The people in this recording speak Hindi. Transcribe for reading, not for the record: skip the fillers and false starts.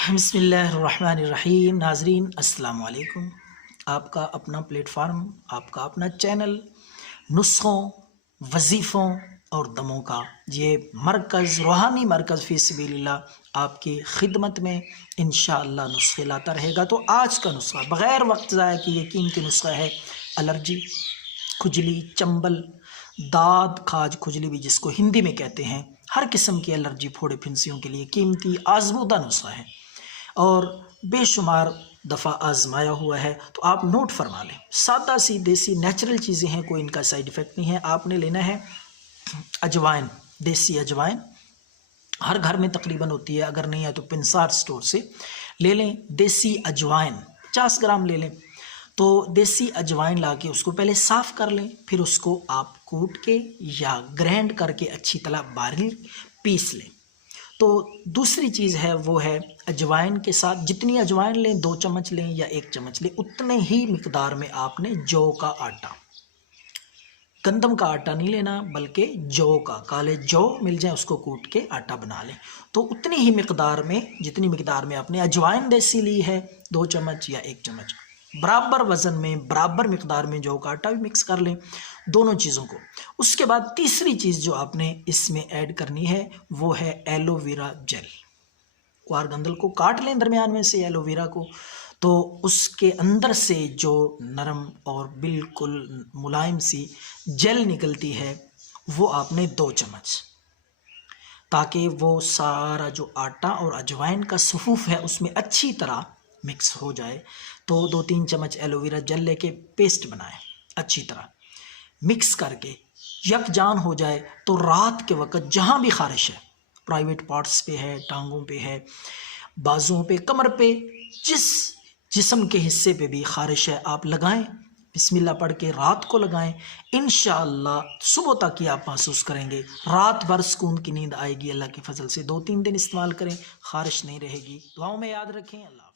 बिस्मिल्लाहिर्रहमानिर्रहीम। नाजरीन अस्सलाम वालेकुम। आपका अपना प्लेटफार्म, आपका अपना चैनल नुस्ख़ों, वज़ीफ़ों और दमों का ये मरकज़, रूहानी मरकज़ फ़ी सबिलिल्लाह आपकी खिदमत में इंशाअल्लाह नुस्खे लाता रहेगा। तो आज का नुस्खा बग़ैर वक्त ज़ाया किए कीमती नुस्खा है एलर्जी, खुजली, चंबल, दाद, खाज, खुजली भी जिसको हिंदी में कहते हैं। हर किस्म की एलर्जी, फोड़े, फिंसियों के लिए कीमती आज़मूदा नुस्खा है और बेशुमार दफ़ा आजमाया हुआ है। तो आप नोट फरमा लें। सादा सी देसी नेचुरल चीज़ें हैं, कोई इनका साइड इफ़ेक्ट नहीं है। आपने लेना है अजवाइन, देसी अजवाइन हर घर में तकरीबन होती है, अगर नहीं है तो पिंसार स्टोर से ले लें। देसी अजवाइन 50 ग्राम ले लें। तो देसी अजवाइन ला के उसको पहले साफ़ कर लें, फिर उसको आप कूट के या ग्राइंड करके अच्छी तरह बारीक पीस लें। तो दूसरी चीज़ है वो है अजवाइन के साथ जितनी अजवाइन लें, 2 चम्मच लें या 1 चम्मच लें, उतने ही मिकदार में आपने जौ का आटा, गंदम का आटा नहीं लेना बल्कि जौ का, काले जौ मिल जाए उसको कूट के आटा बना लें। तो उतनी ही मिकदार में, जितनी मिकदार में आपने अजवाइन देसी ली है, 2 चम्मच या 1 चम्मच, बराबर वज़न में बराबर मिकदार में जौ का आटा भी मिक्स कर लें, दोनों चीज़ों को। उसके बाद तीसरी चीज़ जो आपने इसमें ऐड करनी है वो है एलोवेरा जेल। क्वारगंदल को काट लें दरमियान में से, एलोवेरा को, तो उसके अंदर से जो नरम और बिल्कुल मुलायम सी जेल निकलती है वो आपने 2 चम्मच, ताकि वो सारा जो आटा और अजवाइन का सफ़ूफ है उसमें अच्छी तरह मिक्स हो जाए। तो 2-3 चम्मच एलोवेरा जेल लेके पेस्ट बनाएं, अच्छी तरह मिक्स करके यकजान हो जाए। तो रात के वक्त जहाँ भी ख़ारिश है, प्राइवेट पार्ट्स पे है, टांगों पे है, बाजुओं पे, कमर पे, जिस जिस्म के हिस्से पे भी ख़ारिश है आप लगाएं, बिस्मिल्लाह पढ़ के रात को लगाएं। इंशाअल्लाह सुबह तक ही आप महसूस करेंगे, रात भर सुकून की नींद आएगी। अल्लाह के फजल से 2-3 दिन इस्तेमाल करें, ख़ारिश नहीं रहेगी। दुआओं में याद रखें। अल्लाह।